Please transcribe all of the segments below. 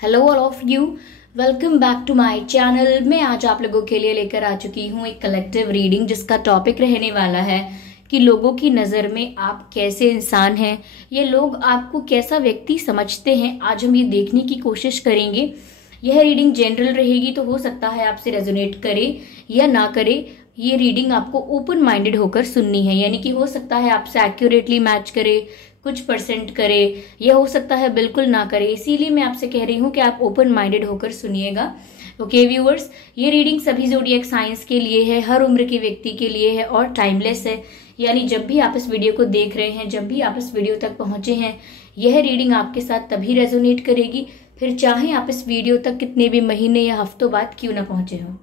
Hello all of you, welcome back to my channel. मैं आज आप लोगों के लिए लेकर आ चुकी हूँ एक कलेक्टिव रीडिंग जिसका टॉपिक रहने वाला है कि लोगों की नज़र में आप कैसे इंसान हैं, ये लोग आपको कैसा व्यक्ति समझते हैं। आज हम ये देखने की कोशिश करेंगे। यह रीडिंग जनरल रहेगी, तो हो सकता है आपसे रेजोनेट करे या ना करे। ये रीडिंग आपको ओपन माइंडेड होकर सुननी है, यानी कि हो सकता है आपसे एक्यूरेटली मैच करे, कुछ परसेंट करे, या हो सकता है बिल्कुल ना करे। इसीलिए मैं आपसे कह रही हूँ कि आप ओपन माइंडेड होकर सुनिएगा। ओके व्यूअर्स, ये रीडिंग सभी ज़ोडिएक साइंस के लिए है, हर उम्र के व्यक्ति के लिए है और टाइमलेस है। यानी जब भी आप इस वीडियो को देख रहे हैं, जब भी आप इस वीडियो तक पहुंचे हैं, यह रीडिंग आपके साथ तभी रेजोनेट करेगी, फिर चाहे आप इस वीडियो तक कितने भी महीने या हफ्तों बाद क्यों ना पहुंचे हो।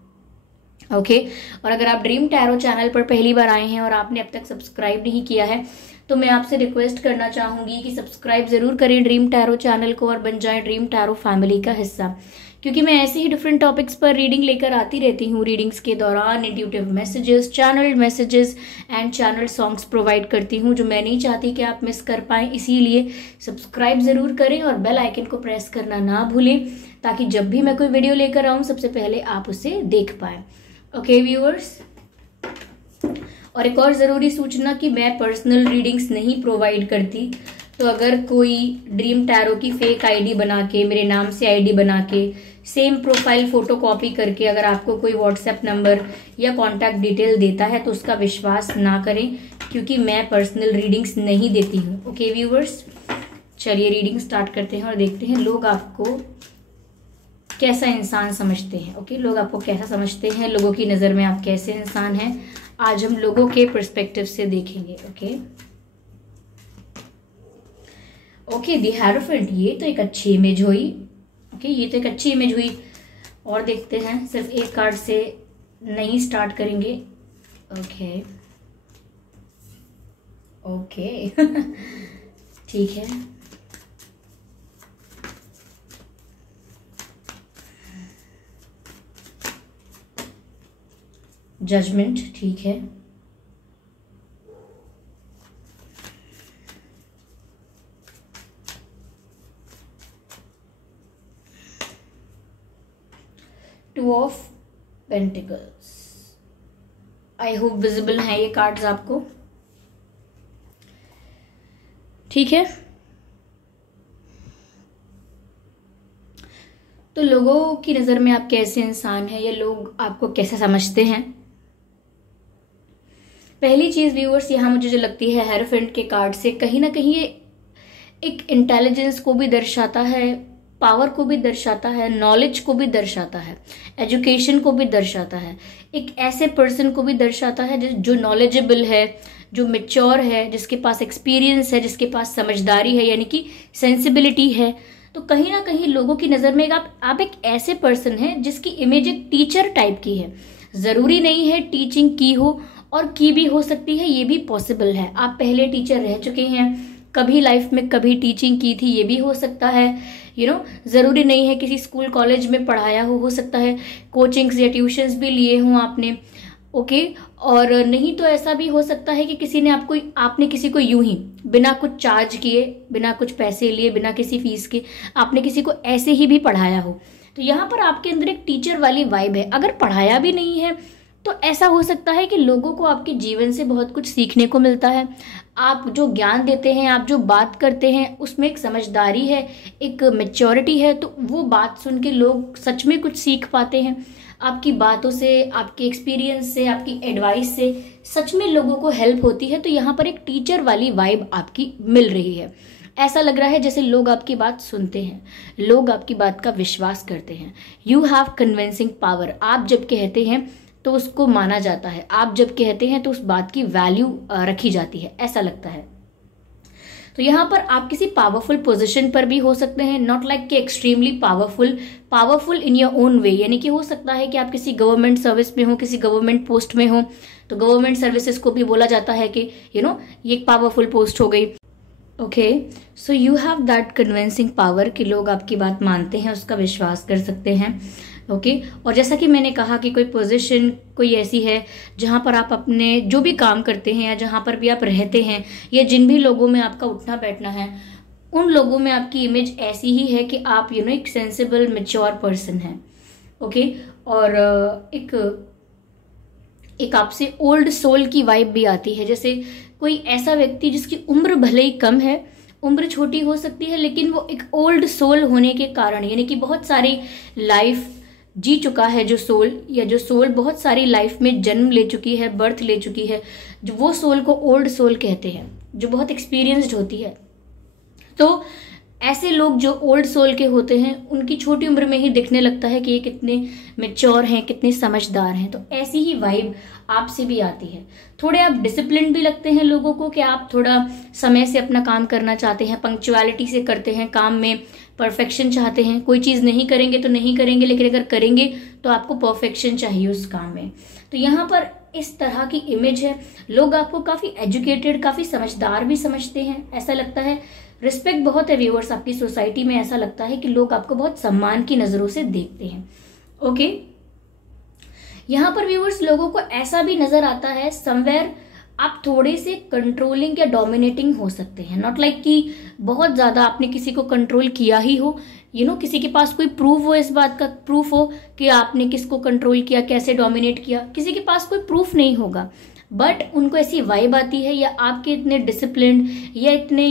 ओके और अगर आप ड्रीम टैरो चैनल पर पहली बार आए हैं और आपने अब तक सब्सक्राइब नहीं किया है, तो मैं आपसे रिक्वेस्ट करना चाहूंगी कि सब्सक्राइब जरूर करें ड्रीम टैरो चैनल को और बन जाएं ड्रीम टैरो फैमिली का हिस्सा, क्योंकि मैं ऐसे ही डिफरेंट टॉपिक्स पर रीडिंग लेकर आती रहती हूँ। रीडिंग्स के दौरान intuitive messages, channel messages and channel songs provide करती हूँ, जो मैं नहीं चाहती कि आप मिस कर पाएं। इसीलिए सब्सक्राइब जरूर करें और बेल आइकन को प्रेस करना ना भूलें, ताकि जब भी मैं कोई वीडियो लेकर आऊँ सबसे पहले आप उसे देख पाएं। ओके व्यूअर्स, और एक और ज़रूरी सूचना कि मैं पर्सनल रीडिंग्स नहीं प्रोवाइड करती। तो अगर कोई ड्रीम टैरो की फेक आईडी बना के, मेरे नाम से आईडी बना के, सेम प्रोफाइल फोटो कॉपी करके अगर आपको कोई व्हाट्सएप नंबर या कॉन्टैक्ट डिटेल देता है, तो उसका विश्वास ना करें, क्योंकि मैं पर्सनल रीडिंग्स नहीं देती हूँ। ओके व्यूअर्स, चलिए रीडिंग स्टार्ट करते हैं और देखते हैं लोग आपको कैसा इंसान समझते हैं। ओके, लोग आपको कैसा समझते हैं, लोगों की नज़र में आप कैसे इंसान हैं, आज हम लोगों के पर्सपेक्टिव से देखेंगे। ओके दी हेरोफेंट, ये तो एक अच्छी इमेज हुई। ओके, ये तो एक अच्छी इमेज हुई। और देखते हैं, सिर्फ एक कार्ड से नहीं स्टार्ट करेंगे। ओके ओके ठीक है। जजमेंट, ठीक है। Two of pentacles, I hope visible हैं ये कार्ड्स आपको, ठीक है। तो लोगों की नज़र में आप कैसे इंसान हैं, ये लोग आपको कैसे समझते हैं। पहली चीज़ व्यूअर्स, यहाँ मुझे जो लगती है हेरोफेंट के कार्ड से, कहीं ना कहीं ये एक इंटेलिजेंस को भी दर्शाता है, पावर को भी दर्शाता है, नॉलेज को भी दर्शाता है, एजुकेशन को भी दर्शाता है, एक ऐसे पर्सन को भी दर्शाता है जो नॉलेजेबल है, जो मैच्योर है, जिसके पास एक्सपीरियंस है, जिसके पास समझदारी है, यानी कि सेंसिबिलिटी है। तो कहीं ना कहीं लोगों की नज़र में आप एक ऐसे पर्सन हैं जिसकी इमेज एक टीचर टाइप की है। ज़रूरी नहीं है टीचिंग की हो, और की भी हो सकती है, ये भी पॉसिबल है। आप पहले टीचर रह चुके हैं, कभी लाइफ में कभी टीचिंग की थी, ये भी हो सकता है। ज़रूरी नहीं है किसी स्कूल कॉलेज में पढ़ाया हो सकता है कोचिंग्स या ट्यूशन्स भी लिए हों आपने। ओके, और नहीं तो ऐसा भी हो सकता है कि आपने किसी को यूं ही बिना कुछ चार्ज किए, बिना कुछ पैसे लिए, बिना किसी फीस के आपने किसी को ऐसे ही भी पढ़ाया हो। तो यहाँ पर आपके अंदर एक टीचर वाली वाइब है। अगर पढ़ाया भी नहीं है तो ऐसा हो सकता है कि लोगों को आपके जीवन से बहुत कुछ सीखने को मिलता है। आप जो ज्ञान देते हैं, आप जो बात करते हैं, उसमें एक समझदारी है, एक मैच्योरिटी है, तो वो बात सुन के लोग सच में कुछ सीख पाते हैं। आपकी बातों से, आपके एक्सपीरियंस से, आपकी एडवाइस से सच में लोगों को हेल्प होती है। तो यहाँ पर एक टीचर वाली वाइब आपकी मिल रही है। ऐसा लग रहा है जैसे लोग आपकी बात सुनते हैं, लोग आपकी बात का विश्वास करते हैं। You have convincing power. आप जब कहते हैं तो उसको माना जाता है, आप जब कहते हैं तो उस बात की वैल्यू रखी जाती है, ऐसा लगता है। तो यहाँ पर आप किसी पावरफुल पोजीशन पर भी हो सकते हैं, नॉट लाइक कि extremely powerful in your own way, यानी कि हो सकता है कि आप किसी गवर्नमेंट सर्विस में हो, किसी गवर्नमेंट पोस्ट में हो, तो गवर्नमेंट सर्विसेज को भी बोला जाता है कि ये एक पावरफुल पोस्ट हो गई। Okay, so you have that convincing power कि लोग आपकी बात मानते हैं, उसका विश्वास कर सकते हैं। ओके, और जैसा कि मैंने कहा कि कोई पोजीशन कोई ऐसी है जहाँ पर आप अपने जो भी काम करते हैं या जहाँ पर भी आप रहते हैं या जिन भी लोगों में आपका उठना बैठना है, उन लोगों में आपकी इमेज ऐसी ही है कि आप एक सेंसिबल मैच्योर पर्सन हैं। ओके, और एक आपसे ओल्ड सोल की वाइब भी आती है, जैसे कोई ऐसा व्यक्ति जिसकी उम्र भले ही कम है, उम्र छोटी हो सकती है, लेकिन वो एक ओल्ड सोल होने के कारण, यानी कि बहुत सारी लाइफ जी चुका है जो सोल, या जो सोल बहुत सारी लाइफ में जन्म ले चुकी है, बर्थ ले चुकी है, जो वो सोल को ओल्ड सोल कहते हैं, जो बहुत एक्सपीरियंस्ड होती है। तो ऐसे लोग जो ओल्ड सोल के होते हैं, उनकी छोटी उम्र में ही दिखने लगता है कि ये कितने मैच्योर हैं, कितने समझदार हैं। तो ऐसी ही वाइब आपसे भी आती है। थोड़े आप डिसिप्लिन भी लगते हैं लोगों को, कि आप थोड़ा समय से अपना काम करना चाहते हैं, पंक्चुअलिटी से करते हैं, काम में परफेक्शन चाहते हैं। कोई चीज़ नहीं करेंगे तो नहीं करेंगे, लेकिन अगर करेंगे तो आपको परफेक्शन चाहिए उस काम में। तो यहाँ पर इस तरह की इमेज है। लोग आपको काफ़ी एजुकेटेड, काफ़ी समझदार भी समझते हैं, ऐसा लगता है। रिस्पेक्ट बहुत है व्यूअर्स आपकी सोसाइटी में, ऐसा लगता है कि लोग आपको बहुत सम्मान की नज़रों से देखते हैं। ओके, यहाँ पर व्यूअर्स लोगों को ऐसा भी नजर आता है समवेयर आप थोड़े से कंट्रोलिंग या डोमिनेटिंग हो सकते हैं। नॉट लाइक कि बहुत ज़्यादा आपने किसी को कंट्रोल किया ही हो, किसी के पास कोई प्रूफ हो, इस बात का प्रूफ हो कि आपने किसको कंट्रोल किया, कैसे डोमिनेट किया, किसी के पास कोई प्रूफ नहीं होगा, बट उनको ऐसी वाइब आती है, या आपके इतने डिसिप्लिन या इतने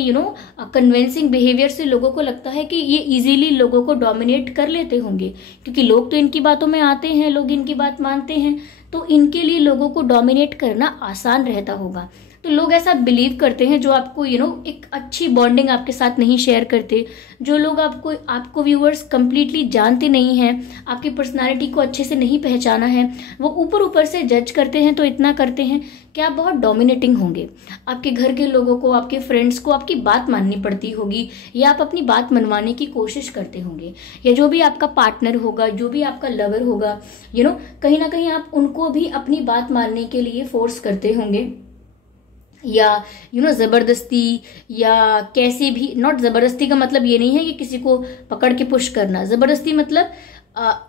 कन्विंसिंग बिहेवियर से लोगों को लगता है कि ये इजीली लोगों को डोमिनेट कर लेते होंगे, क्योंकि लोग तो इनकी बातों में आते हैं, लोग इनकी बात मानते हैं, तो इनके लिए लोगों को डोमिनेट करना आसान रहता होगा। तो लोग ऐसा बिलीव करते हैं, जो आपको एक अच्छी बॉन्डिंग आपके साथ नहीं शेयर करते, जो लोग आपको व्यूअर्स कंप्लीटली जानते नहीं हैं, आपकी पर्सनालिटी को अच्छे से नहीं पहचाना है, वो ऊपर ऊपर से जज करते हैं। तो इतना करते हैं कि आप बहुत डोमिनेटिंग होंगे, आपके घर के लोगों को, आपके फ्रेंड्स को आपकी बात माननी पड़ती होगी, या आप अपनी बात मनवाने की कोशिश करते होंगे, या जो भी आपका पार्टनर होगा, जो भी आपका लवर होगा, कहीं ना कहीं आप उनको भी अपनी बात मानने के लिए फोर्स करते होंगे, या जबरदस्ती, या कैसे भी। नॉट जबरदस्ती का मतलब ये नहीं है कि किसी को पकड़ के पुश करना, जबरदस्ती मतलब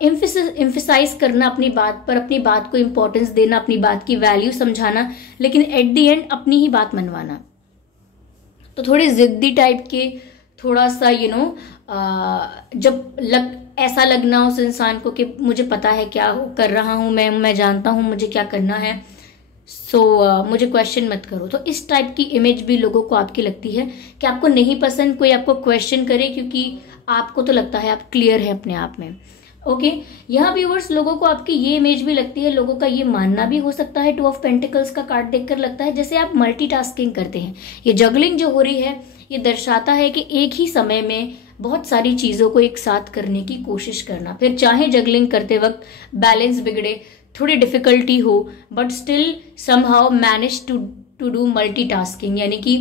एम्फेसाइज करना अपनी बात पर, अपनी बात को इम्पोर्टेंस देना, अपनी बात की वैल्यू समझाना, लेकिन एट द एंड अपनी ही बात मनवाना। तो थोड़े जिद्दी टाइप के, थोड़ा सा जब ऐसा लगना उस इंसान को कि मुझे पता है क्या कर रहा हूँ मैं जानता हूँ मुझे क्या करना है, मुझे क्वेश्चन मत करो। तो इस टाइप की इमेज भी लोगों को आपकी लगती है कि आपको नहीं पसंद कोई आपको क्वेश्चन करे, क्योंकि आपको तो लगता है आप क्लियर है अपने आप में। ओके, यहाँ व्यूअर्स लोगों को आपकी ये इमेज भी लगती है, लोगों का ये मानना भी हो सकता है, 2 ऑफ पेंटिकल्स का कार्ड देखकर लगता है जैसे आप मल्टीटास्किंग करते हैं। ये जगलिंग जो हो रही है, ये दर्शाता है कि एक ही समय में बहुत सारी चीज़ों को एक साथ करने की कोशिश करना। फिर चाहे जगलिंग करते वक्त बैलेंस बिगड़े, थोड़ी डिफिकल्टी हो, but still somehow manage to do multitasking, यानी कि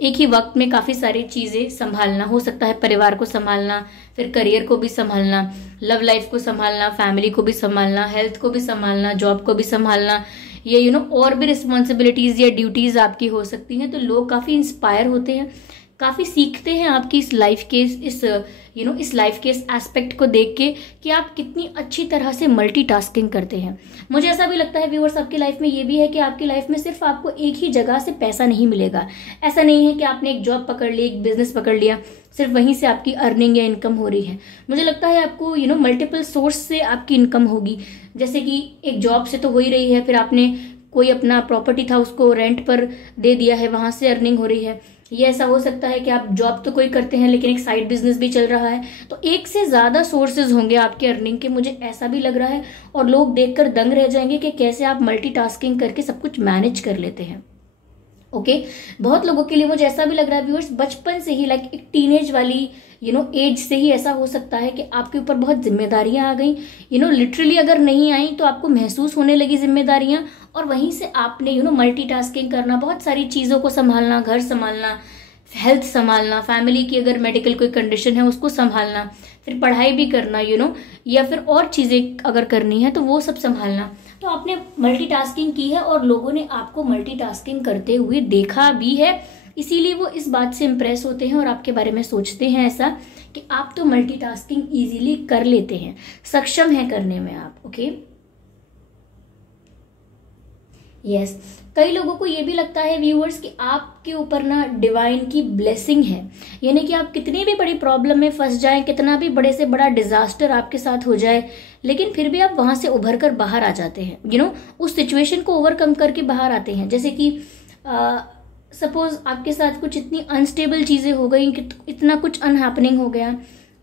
एक ही वक्त में काफ़ी सारी चीज़ें संभालना। हो सकता है परिवार को संभालना, फिर करियर को भी संभालना, लव लाइफ को संभालना, फैमिली को भी संभालना, हेल्थ को भी संभालना, जॉब को भी संभालना, ये और भी रिस्पॉन्सिबिलिटीज़ या ड्यूटीज़ आपकी हो सकती हैं। तो लोग काफ़ी इंस्पायर होते हैं, काफ़ी सीखते हैं आपकी इस लाइफ के इस लाइफ के इस एस्पेक्ट को देख के कि आप कितनी अच्छी तरह से मल्टीटास्किंग करते हैं। मुझे ऐसा भी लगता है व्यूअर्स आपकी लाइफ में ये भी है कि आपकी लाइफ में सिर्फ आपको एक ही जगह से पैसा नहीं मिलेगा। ऐसा नहीं है कि आपने एक जॉब पकड़ ली, एक बिजनेस पकड़ लिया, सिर्फ वहीं से आपकी अर्निंग या इनकम हो रही है। मुझे लगता है आपको मल्टीपल सोर्स से आपकी इनकम होगी। जैसे कि एक जॉब से तो हो ही रही है, फिर आपने कोई अपना प्रॉपर्टी था उसको रेंट पर दे दिया है, वहां से अर्निंग हो रही है। ये ऐसा हो सकता है कि आप जॉब तो कोई करते हैं लेकिन एक साइड बिजनेस भी चल रहा है। तो एक से ज्यादा सोर्सेज होंगे आपके अर्निंग के, मुझे ऐसा भी लग रहा है। और लोग देखकर दंग रह जाएंगे कि कैसे आप मल्टीटास्किंग करके सब कुछ मैनेज कर लेते हैं। ओके, बहुत लोगों के लिए मुझे ऐसा भी लग रहा है व्यूअर्स, बचपन से ही लाइक एक टीनेज वाली एज से ही ऐसा हो सकता है कि आपके ऊपर बहुत जिम्मेदारियां आ गई। लिटरली अगर नहीं आई तो आपको महसूस होने लगी जिम्मेदारियां, और वहीं से आपने मल्टीटास्किंग करना, बहुत सारी चीज़ों को संभालना, घर संभालना, हेल्थ संभालना, फैमिली की अगर मेडिकल कोई कंडीशन है उसको संभालना, फिर पढ़ाई भी करना या फिर और चीज़ें अगर करनी है तो वो सब संभालना। तो आपने मल्टीटास्किंग की है और लोगों ने आपको मल्टीटास्किंग करते हुए देखा भी है, इसीलिए वो इस बात से इम्प्रेस होते हैं और आपके बारे में सोचते हैं ऐसा कि आप तो मल्टीटास्किंग इजीली कर लेते हैं, सक्षम है करने में आप। ओके, यस, कई लोगों को ये भी लगता है व्यूअर्स कि आपके ऊपर ना डिवाइन की ब्लेसिंग है, यानी कि आप कितनी भी बड़ी प्रॉब्लम में फंस जाएं, कितना भी बड़े से बड़ा डिजास्टर आपके साथ हो जाए, लेकिन फिर भी आप वहां से उभर कर बाहर आ जाते हैं, उस सिचुएशन को ओवरकम करके बाहर आते हैं। जैसे कि सपोज आपके साथ कुछ इतनी अनस्टेबल चीजें हो गई कि इतना कुछ अनहैपनिंग हो गया,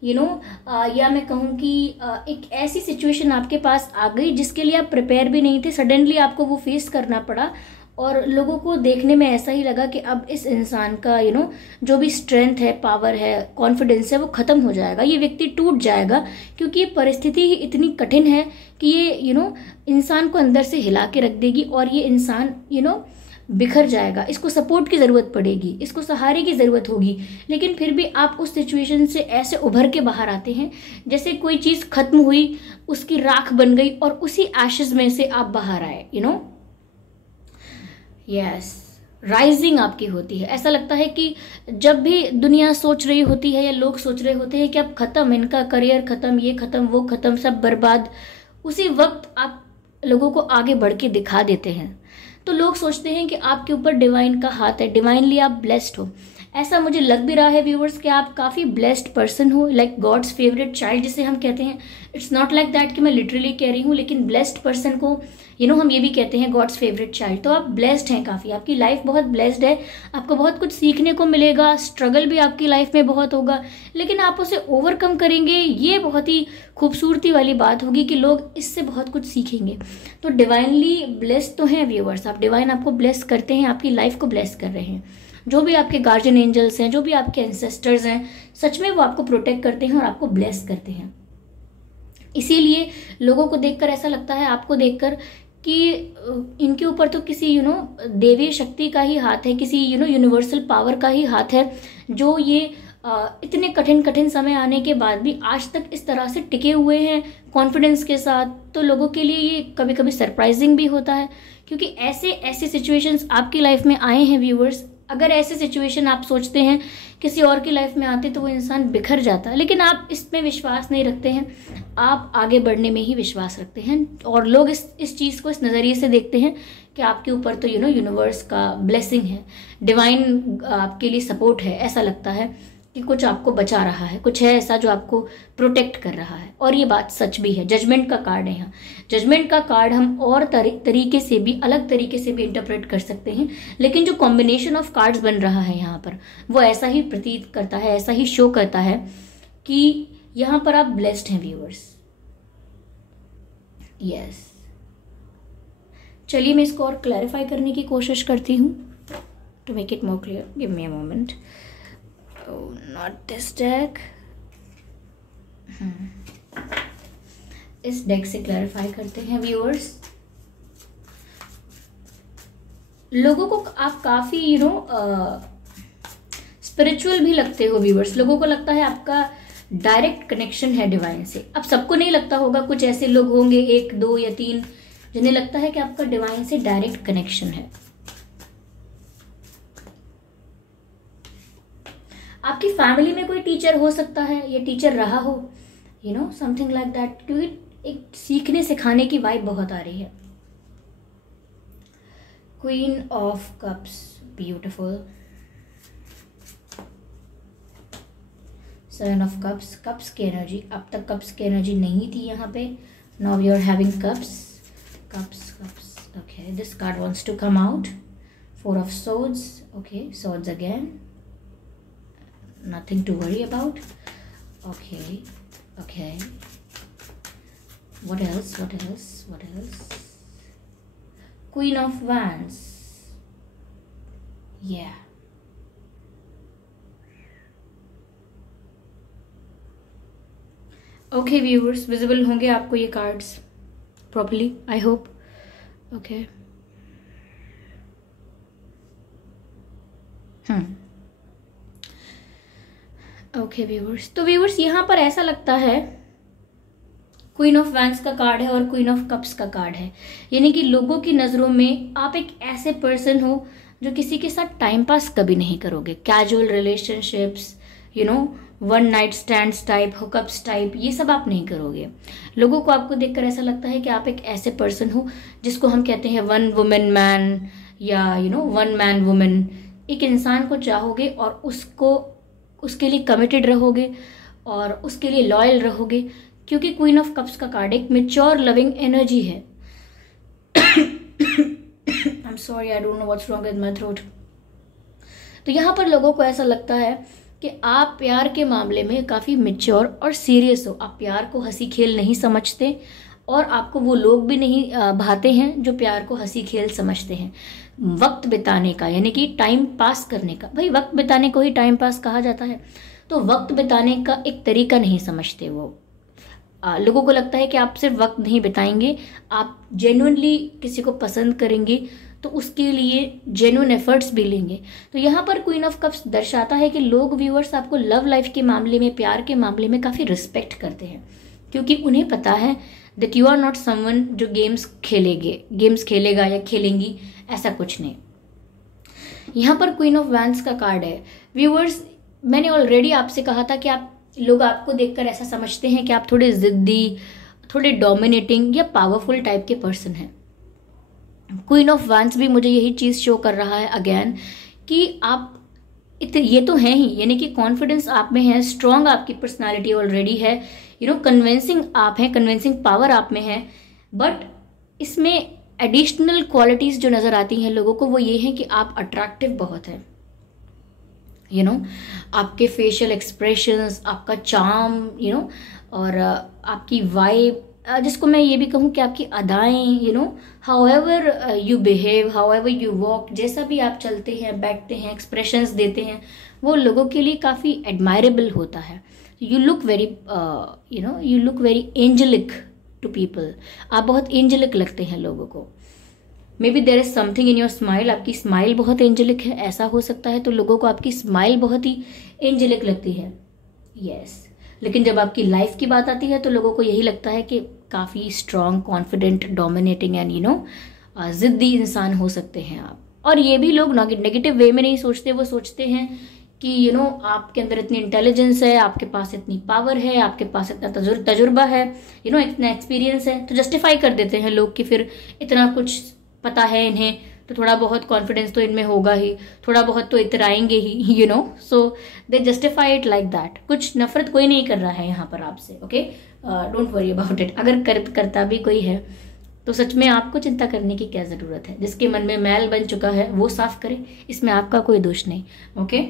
या मैं कहूँ कि एक ऐसी सिचुएशन आपके पास आ गई जिसके लिए आप प्रिपेयर भी नहीं थे, सडनली आपको वो फेस करना पड़ा, और लोगों को देखने में ऐसा ही लगा कि अब इस इंसान का जो भी स्ट्रेंथ है, पावर है, कॉन्फिडेंस है, वो खत्म हो जाएगा, ये व्यक्ति टूट जाएगा, क्योंकि ये परिस्थिति ही इतनी कठिन है कि ये इंसान को अंदर से हिला के रख देगी, और ये इंसान बिखर जाएगा, इसको सपोर्ट की ज़रूरत पड़ेगी, इसको सहारे की ज़रूरत होगी। लेकिन फिर भी आप उस सिचुएशन से ऐसे उभर के बाहर आते हैं जैसे कोई चीज़ खत्म हुई, उसकी राख बन गई, और उसी एशेज में से आप बाहर आए। यस, राइजिंग आपकी होती है। ऐसा लगता है कि जब भी दुनिया सोच रही होती है या लोग सोच रहे होते हैं कि अब खत्म, इनका करियर खत्म, ये खत्म, वो खत्म, सब बर्बाद, उसी वक्त आप लोगों को आगे बढ़ के दिखा देते हैं। तो लोग सोचते हैं कि आपके ऊपर डिवाइन का हाथ है, डिवाइनली आप ब्लेस्ड हो। ऐसा मुझे लग भी रहा है व्यूअर्स कि आप काफ़ी ब्लेस्ड पर्सन हो, लाइक गॉड्स फेवरेट चाइल्ड जिसे हम कहते हैं। इट्स नॉट लाइक दैट कि मैं लिटरली कह रही हूँ, लेकिन ब्लेस्ड पर्सन को हम ये भी कहते हैं गॉड्स फेवरेट चाइल्ड। तो आप ब्लेस्ड हैं काफ़ी, आपकी लाइफ बहुत ब्लेस्ड है, आपको बहुत कुछ सीखने को मिलेगा, स्ट्रगल भी आपकी लाइफ में बहुत होगा, लेकिन आप उसे ओवरकम करेंगे। ये बहुत ही खूबसूरती वाली बात होगी कि लोग इससे बहुत कुछ सीखेंगे। तो डिवाइनली ब्लेस्ड तो हैं व्यूअर्स, आप डिवाइन आपको ब्लेस करते हैं, आपकी लाइफ को ब्लेस कर रहे हैं। जो भी आपके गार्जियन एंजल्स हैं, जो भी आपके एंसेस्टर्स हैं, सच में वो आपको प्रोटेक्ट करते हैं और आपको ब्लेस करते हैं। इसीलिए लोगों को देखकर ऐसा लगता है, आपको देखकर, कि इनके ऊपर तो किसी देवी शक्ति का ही हाथ है, किसी यूनिवर्सल पावर का ही हाथ है, जो ये इतने कठिन कठिन समय आने के बाद भी आज तक इस तरह से टिके हुए हैं कॉन्फिडेंस के साथ। तो लोगों के लिए ये कभी कभी सरप्राइजिंग भी होता है, क्योंकि ऐसे ऐसे सिचुएशंस आपकी लाइफ में आए हैं व्यूअर्स। अगर ऐसे सिचुएशन आप सोचते हैं किसी और की लाइफ में आते तो वो इंसान बिखर जाता, लेकिन आप इसमें विश्वास नहीं रखते हैं, आप आगे बढ़ने में ही विश्वास रखते हैं। और लोग इस चीज़ को इस नज़रिए से देखते हैं कि आपके ऊपर तो यूनिवर्स का ब्लेसिंग है, डिवाइन आपके लिए सपोर्ट है। ऐसा लगता है कि कुछ आपको बचा रहा है, कुछ है ऐसा जो आपको प्रोटेक्ट कर रहा है। और ये बात सच भी है। जजमेंट का कार्ड है यहाँ। जजमेंट का कार्ड हम और तरीके से भी, अलग तरीके से भी इंटरप्रेट कर सकते हैं, लेकिन जो कॉम्बिनेशन ऑफ कार्ड्स बन रहा है यहाँ पर, वो ऐसा ही प्रतीत करता है, ऐसा ही शो करता है कि यहाँ पर आप ब्लेस्ड हैं व्यूअर्स। यस, चलिए मैं इसको और क्लैरिफाई करने की कोशिश करती हूँ to make it more clear. Give me a moment. Not this deck. इस डेक से क्लैरिफाई करते हैं व्यूअर्स। लोगों को आप काफी स्पिरिचुअल भी लगते हो व्यूअर्स। लोगों को लगता है आपका डायरेक्ट कनेक्शन है डिवाइन से। अब सबको नहीं लगता होगा, कुछ ऐसे लोग होंगे 1, 2 या 3 जिन्हें लगता है कि आपका डिवाइन से डायरेक्ट कनेक्शन है। आपकी फैमिली में कोई टीचर हो सकता है, ये टीचर रहा हो, समथिंग लाइक दैट, क्योंकि एक सीखने सिखाने की वाइब बहुत आ रही है। Queen of cups, beautiful. Seven of cups, cups की एनर्जी। अब तक कप्स की एनर्जी नहीं थी यहाँ पे, now you are having cups, cups, cups. Okay, this card wants to come out. Four of swords, okay, swords again, nothing to worry about. Okay, okay, what else, what else, what else? Queen of Wands, yeah. Okay viewers, visible होंगे आपको ये cards properly, I hope. Okay, okay viewers. तो viewers यहाँ पर ऐसा लगता है queen of wands का कार्ड है और क्वीन ऑफ कप्स का कार्ड है, यानी कि लोगों की नज़रों में आप एक ऐसे पर्सन हो जो किसी के साथ टाइम पास कभी नहीं करोगे। Casual relationships, one night stands type, hookups type, ये सब आप नहीं करोगे। लोगों को आपको देखकर ऐसा लगता है कि आप एक ऐसे पर्सन हो जिसको हम कहते हैं वन वुमेन मैन या वन मैन वुमेन। एक इंसान को चाहोगे और उसके लिए कमिटेड रहोगे और उसके लिए लॉयल रहोगे, क्योंकि क्वीन ऑफ कप्स का कार्ड एक मेच्योर लविंग एनर्जी है। I am sorry, I don't know what's wrong with my throat. तो यहाँ पर लोगों को ऐसा लगता है कि आप प्यार के मामले में काफ़ी मेच्योर और सीरियस हो। आप प्यार को हंसी खेल नहीं समझते और आपको वो लोग भी नहीं भाते हैं जो प्यार को हंसी खेल समझते हैं। वक्त बिताने का, यानी कि टाइम पास करने का, भाई वक्त बिताने को ही टाइम पास कहा जाता है, तो वक्त बिताने का एक तरीका नहीं समझते वो। लोगों को लगता है कि आप सिर्फ वक्त नहीं बिताएंगे, आप जेन्युइनली किसी को पसंद करेंगे तो उसके लिए जेन्युइन एफर्ट्स भी लेंगे। तो यहाँ पर क्वीन ऑफ कप्स दर्शाता है कि लोग, व्यूअर्स, आपको लव लाइफ के मामले में, प्यार के मामले में काफ़ी रिस्पेक्ट करते हैं, क्योंकि उन्हें पता है that you are not someone जो गेम्स खेलेगा या खेलेंगी, ऐसा कुछ नहीं। यहाँ पर क्वीन ऑफ वैंड्स का कार्ड है। व्यूअर्स, मैंने ऑलरेडी आपसे कहा था कि लोग आपको देखकर ऐसा समझते हैं कि आप थोड़े जिद्दी, थोड़े डोमिनेटिंग या पावरफुल टाइप के पर्सन हैं। क्वीन ऑफ वैंड्स भी मुझे यही चीज़ शो कर रहा है अगेन कि आप ये तो हैं ही, यानी कि कॉन्फिडेंस आप में है, स्ट्रॉन्ग आपकी पर्सनालिटी ऑलरेडी है, कन्विंसिंग आप हैं, कन्विंसिंग पावर आप में है। बट इसमें एडिशनल क्वालिटीज़ जो नज़र आती हैं लोगों को, वो ये है कि आप अट्रैक्टिव बहुत हैं। आपके फेशियल एक्सप्रेशंस, आपका चार्म, और आपकी वाइब, जिसको मैं ये भी कहूँ कि आपकी अदाएं, however you behave, however you walk, जैसा भी आप चलते हैं, बैठते हैं, एक्सप्रेशंस देते हैं, वो लोगों के लिए काफ़ी एडमायरेबल होता है। You look very angelic to people. आप बहुत एंजेलिक लगते हैं लोगों को। Maybe there is something in your smile, आपकी स्माइल बहुत एंजेलिक है, ऐसा हो सकता है। तो लोगों को आपकी स्माइल बहुत ही एंजेलिक लगती है, यस। लेकिन जब आपकी लाइफ की बात आती है तो लोगों को यही लगता है कि काफ़ी स्ट्रॉन्ग, कॉन्फिडेंट, डोमिनेटिंग एंड जिद्दी इंसान हो सकते हैं आप। और ये भी लोग नेगेटिव वे में नहीं सोचते, वो सोचते हैं कि आपके अंदर इतनी इंटेलिजेंस है, आपके पास इतनी पावर है, आपके पास इतना तजुर्बा है, इतना एक्सपीरियंस है, तो जस्टिफाई कर देते हैं लोग कि फिर इतना कुछ पता है इन्हें, तो थोड़ा बहुत कॉन्फिडेंस तो इनमें होगा ही, थोड़ा बहुत तो इतराएंगे ही, सो दे जस्टिफाई इट लाइक दैट। कुछ नफरत कोई नहीं कर रहा है यहाँ पर आपसे, okay, don't worry about it. अगर करता भी कोई है तो सच में आपको चिंता करने की क्या ज़रूरत है। जिसके मन में मैल बन चुका है वो साफ करे, इसमें आपका कोई दोष नहीं, ओके।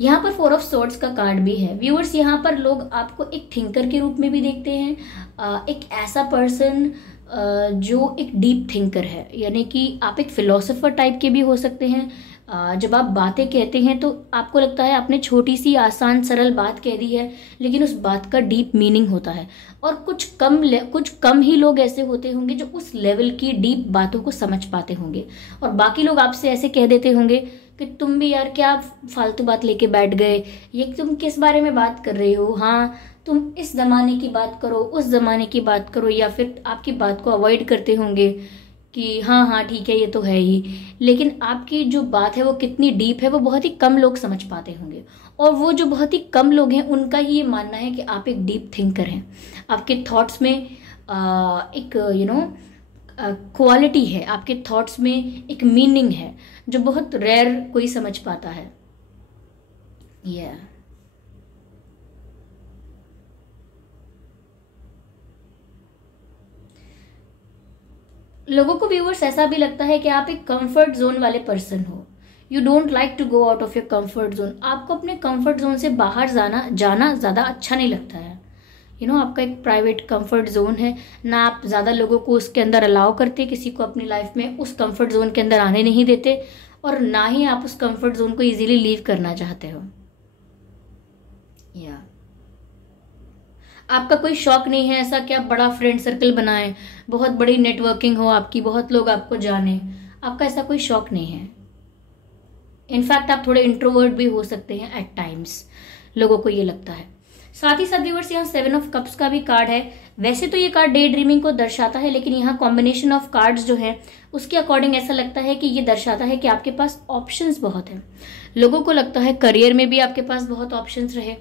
यहाँ पर 4 ऑफ सोर्ड्स का कार्ड भी है। व्यूअर्स, यहाँ पर लोग आपको एक थिंकर के रूप में भी देखते हैं, एक ऐसा पर्सन जो एक डीप थिंकर है, यानी कि आप एक फिलोसोफर टाइप के भी हो सकते हैं। जब आप बातें कहते हैं तो आपको लगता है आपने छोटी सी आसान सरल बात कह दी है, लेकिन उस बात का डीप मीनिंग होता है। और कुछ कम ही लोग ऐसे होते होंगे जो उस लेवल की डीप बातों को समझ पाते होंगे, और बाकी लोग आपसे ऐसे कह देते होंगे कि तुम भी यार क्या फालतू बात लेके बैठ गए, ये तुम किस बारे में बात कर रहे हो, हाँ तुम इस ज़माने की बात करो, उस ज़माने की बात करो, या फिर आपकी बात को अवॉइड करते होंगे कि हाँ ठीक है ये तो है ही। लेकिन आपकी जो बात है वो कितनी डीप है वो बहुत ही कम लोग समझ पाते होंगे, और वो जो बहुत ही कम लोग हैं उनका ही ये मानना है कि आप एक डीप थिंकर हैं। आपके थॉट्स में एक क्वालिटी है, आपके थॉट्स में एक मीनिंग है जो बहुत रेयर कोई समझ पाता है। लोगों को व्यूअर्स ऐसा भी लगता है कि आप एक कंफर्ट जोन वाले पर्सन हो। You don't like to go out of your comfort zone. आपको अपने कंफर्ट जोन से बाहर जाना ज़्यादा अच्छा नहीं लगता है। आपका एक प्राइवेट कंफर्ट जोन है ना, आप ज़्यादा लोगों को उसके अंदर अलाउ करते, किसी को अपनी लाइफ में उस कंफर्ट जोन के अंदर आने नहीं देते, और ना ही आप उस कंफर्ट जोन को इजीली लीव करना चाहते हो। आपका कोई शौक नहीं है ऐसा कि आप बड़ा फ्रेंड सर्कल बनाएं, बहुत बड़ी नेटवर्किंग हो आपकी, बहुत लोग आपको जाने, आपका ऐसा कोई शौक नहीं है। इनफैक्ट आप थोड़े इंट्रोवर्ट भी हो सकते हैं एट टाइम्स, लोगों को ये लगता है। साथ ही साथ व्यूअर्स यहाँ 7 ऑफ कप्स का भी कार्ड है। वैसे तो ये कार्ड डे ड्रीमिंग को दर्शाता है, लेकिन यहाँ कॉम्बिनेशन ऑफ कार्ड्स जो है उसके अकॉर्डिंग ऐसा लगता है कि ये दर्शाता है कि आपके पास ऑप्शंस बहुत हैं। लोगों को लगता है करियर में भी आपके पास बहुत ऑप्शंस रहे,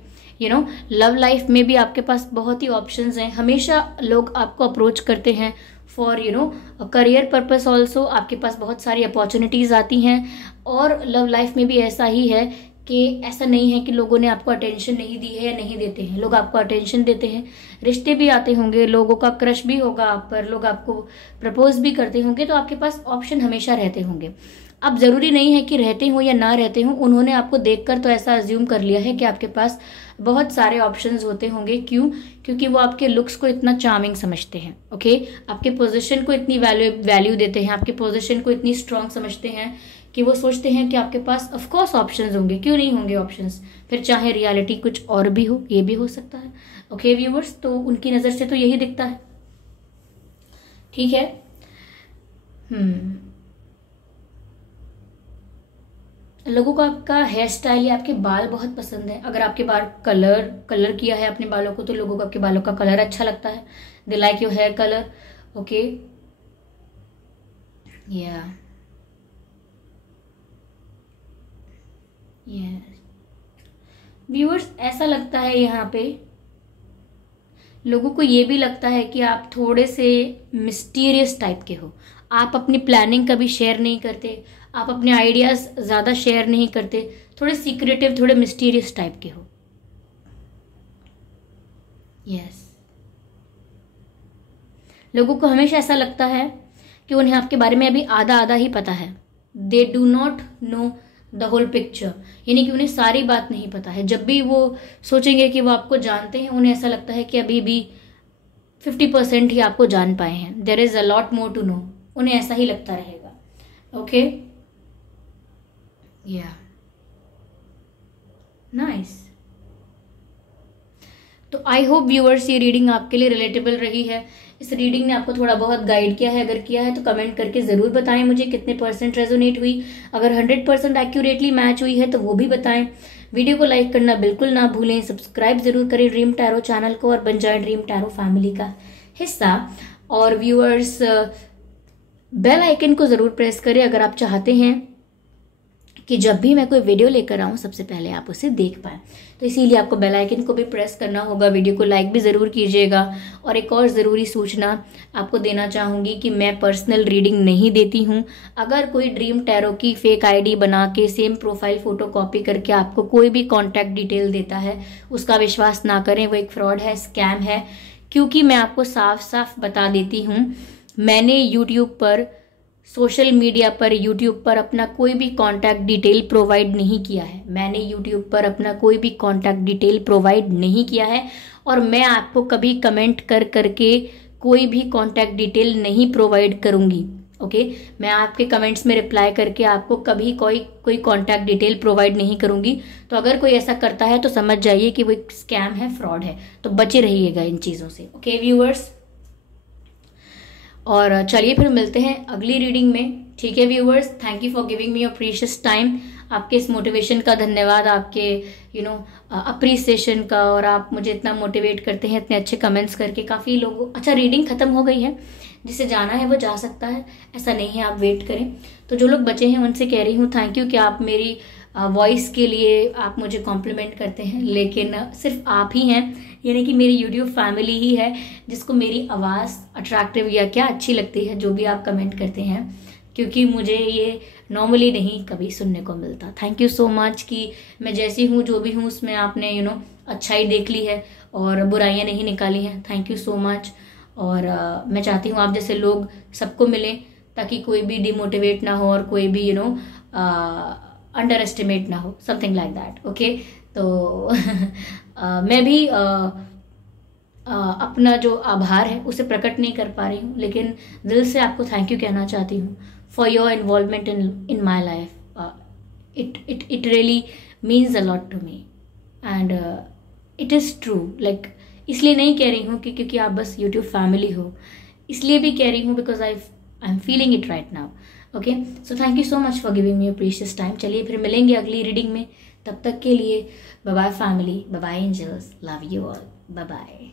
लव लाइफ में भी आपके पास बहुत ही ऑप्शंस हैं। हमेशा लोग आपको अप्रोच करते हैं फॉर करियर पर्पस ऑल्सो, आपके पास बहुत सारी अपॉर्चुनिटीज़ आती हैं। और लव लाइफ में भी ऐसा ही है कि ऐसा नहीं है कि लोगों ने आपको अटेंशन नहीं दी है या नहीं देते हैं, लोग आपको अटेंशन देते हैं। रिश्ते भी आते होंगे, लोगों का क्रश भी होगा आप पर, लोग आपको प्रपोज भी करते होंगे, तो आपके पास ऑप्शन हमेशा रहते होंगे। अब ज़रूरी नहीं है कि रहते हो या ना रहते हो, उन्होंने आपको देखकर तो ऐसा अज्यूम कर लिया है कि आपके पास बहुत सारे ऑप्शंस होते होंगे। क्यों? क्योंकि वो आपके लुक्स को इतना चार्मिंग समझते हैं, ओके, आपके पोजीशन को इतनी वैल्यू देते हैं, आपके पोजीशन को इतनी स्ट्रांग समझते हैं कि वो सोचते हैं कि आपके पास ऑफ कोर्स ऑप्शंस होंगे, क्यों नहीं होंगे ऑप्शंस, फिर चाहे रियलिटी कुछ और भी हो, ये भी हो सकता है। ओके व्यूअर्स, तो उनकी नज़र से तो यही दिखता है, ठीक है। लोगों को आपका हेयर स्टाइल या आपके बाल बहुत पसंद है। अगर आपके बाल कलर किया है अपने बालों को, तो लोगों को आपके बालों का कलर अच्छा लगता है। They like your hair colour, okay, या व्यूअर्स, ऐसा लगता है यहाँ पे लोगों को ये भी लगता है कि आप थोड़े से मिस्टीरियस टाइप के हो। आप अपनी प्लानिंग कभी शेयर नहीं करते, आप अपने आइडियाज ज़्यादा शेयर नहीं करते, थोड़े सीक्रेटिव, थोड़े मिस्टीरियस टाइप के हो। यस, लोगों को हमेशा ऐसा लगता है कि उन्हें आपके बारे में अभी आधा आधा ही पता है। They do not know the whole picture, यानी कि उन्हें सारी बात नहीं पता है। जब भी वो सोचेंगे कि वो आपको जानते हैं, उन्हें ऐसा लगता है कि अभी भी 50% ही आपको जान पाए हैं। There is a lot more to know, उन्हें ऐसा ही लगता रहेगा, ओके, या नाइस। तो आई होप व्यूअर्स ये रीडिंग आपके लिए रिलेटेबल रही है। इस रीडिंग ने आपको थोड़ा बहुत गाइड किया है। अगर किया है तो कमेंट करके ज़रूर बताएं मुझे कितने % रेजोनेट हुई। अगर 100% एक्यूरेटली मैच हुई है तो वो भी बताएं। वीडियो को लाइक करना बिल्कुल ना भूलें। सब्सक्राइब जरूर करें ड्रीम टैरो चैनल को और बन जाए ड्रीम टैरो फैमिली का हिस्सा। और व्यूअर्स, बेल आइकन को ज़रूर प्रेस करें अगर आप चाहते हैं कि जब भी मैं कोई वीडियो लेकर आऊँ सबसे पहले आप उसे देख पाएँ। तो इसीलिए आपको बेल आइकन को भी प्रेस करना होगा। वीडियो को लाइक भी ज़रूर कीजिएगा। और एक और ज़रूरी सूचना आपको देना चाहूँगी कि मैं पर्सनल रीडिंग नहीं देती हूँ। अगर कोई ड्रीम टैरो की फेक आईडी बना के सेम प्रोफाइल फ़ोटो कॉपी करके आपको कोई भी कॉन्टैक्ट डिटेल देता है, उसका विश्वास ना करें, वो एक फ्रॉड है, स्कैम है। क्योंकि मैं आपको साफ साफ बता देती हूँ, मैंने यूट्यूब पर, सोशल मीडिया पर, यूट्यूब पर अपना कोई भी कॉन्टैक्ट डिटेल प्रोवाइड नहीं किया है। मैंने यूट्यूब पर अपना कोई भी कॉन्टैक्ट डिटेल प्रोवाइड नहीं किया है। और मैं आपको कभी कमेंट कर करके कोई भी कॉन्टैक्ट डिटेल नहीं प्रोवाइड करूँगी, ओके। मैं आपके कमेंट्स में रिप्लाई करके आपको कभी कोई कॉन्टैक्ट डिटेल प्रोवाइड नहीं करूँगी। तो अगर कोई ऐसा करता है तो समझ जाइए कि वो एक स्कैम है, फ्रॉड है। तो बचे रहिएगा इन चीज़ों से, ओके व्यूअर्स। और चलिए फिर मिलते हैं अगली रीडिंग में, ठीक है viewers. Thank you for giving me your precious time. आपके इस मोटिवेशन का धन्यवाद, आपके अप्रिसिएशन का। और आप मुझे इतना मोटिवेट करते हैं इतने अच्छे कमेंट्स करके। काफ़ी लोगों, अच्छा रीडिंग ख़त्म हो गई है, जिसे जाना है वो जा सकता है, ऐसा नहीं है, आप वेट करें। तो जो लोग बचे हैं उनसे कह रही हूँ थैंक यू कि आप मेरी वॉइस के लिए आप मुझे कॉम्प्लीमेंट करते हैं। लेकिन सिर्फ आप ही हैं, यानी कि मेरी यूट्यूब फैमिली ही है जिसको मेरी आवाज़ अट्रैक्टिव या क्या अच्छी लगती है, जो भी आप कमेंट करते हैं, क्योंकि मुझे ये नॉर्मली नहीं कभी सुनने को मिलता। थैंक यू सो मच कि मैं जैसी हूँ, जो भी हूँ, उसमें आपने अच्छाई देख ली है और बुराइयाँ नहीं निकाली हैं। Thank you so much. और मैं चाहती हूँ आप जैसे लोग सबको मिलें, ताकि कोई भी डिमोटिवेट ना हो और कोई भी अंडर एस्टिमेट ना हो, समथिंग लाइक दैट, ओके। तो मैं भी अपना जो आभार है उसे प्रकट नहीं कर पा रही हूँ, लेकिन दिल से आपको थैंक यू कहना चाहती हूँ for your involvement in my life. It really means a lot to me and it is true. Like इसलिए नहीं कह रही हूँ कि क्योंकि आप बस यूट्यूब फैमिली हो, इसलिए भी कह रही हूँ because I am feeling it right now, okay. So thank you so much for giving me your precious time. चलिए फिर मिलेंगे अगली रीडिंग में। तब तक के लिए bye bye family, bye bye angels, love you all, bye bye.